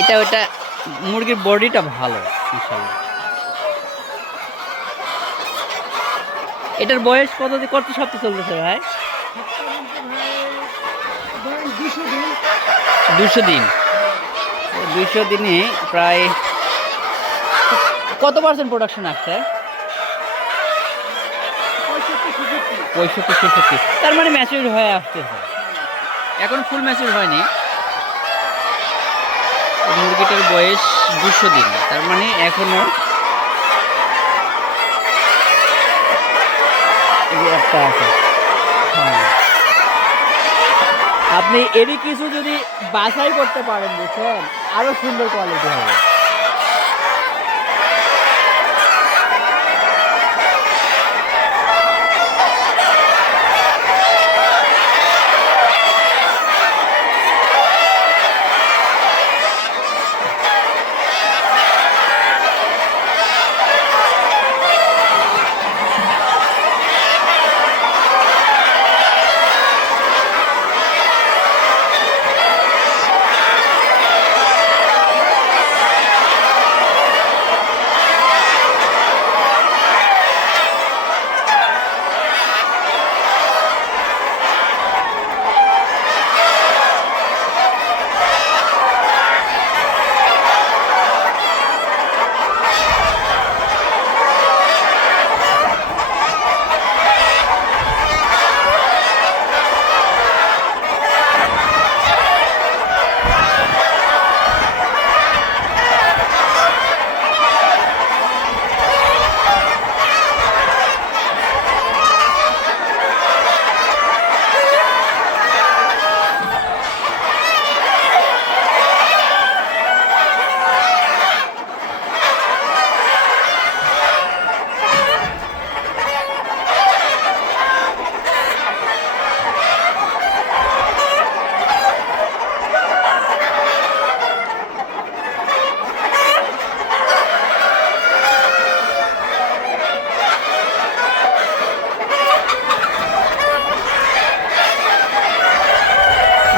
এটা, ওটা। মুরগির বডিটা ভালো এটার বয়স কত কত সপ্তাহ চলতেছে ভাই? দুশো দিন। দুশো দিন প্রায় কত পার্সেন্ট প্রোডাকশন আসছে? পঁয়ষট্টি, ছেষট্টি। তার মানে ম্যাচিউর হয়ে আসতেছে। এখন ফুল ম্যাচিউর হয়নি। মুরগিটার বয়স দুশো দিন। তার মানে এখনও একটা আছে। হ্যাঁ। আপনি এরই কিছু যদি বাছাই করতে পারেন, বুঝছেন? আরও সুন্দর কোয়ালিটি হবে।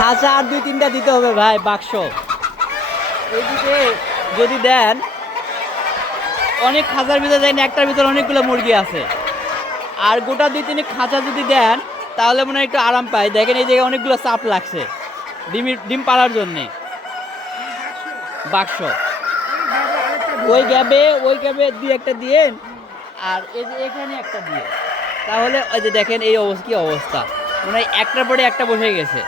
খাঁচা আর দুই তিনটা দিতে হবে ভাই, বাক্স। এইদিকে যদি দেন, অনেক খাঁচার ভিতরে দেন একটার ভিতরে অনেকগুলো মুরগি আছে। আর গোটা দুই তিন খাঁচা যদি দেন, তাহলে মনে হয় একটু আরাম পায়। দেখেন এই জায়গায় অনেকগুলো চাপ লাগছে ডিম ডিম পাড়ার জন্যে। বাক্স। ওই গ্যাবে ওই গ্যাবে দুই একটা দিয়েন আর এই যে এখানে একটা দিয়ে। তাহলে ওই যে দেখেন এই অবস্থা, কি অবস্থা। মানে একটার পরে একটা বসে গেছে।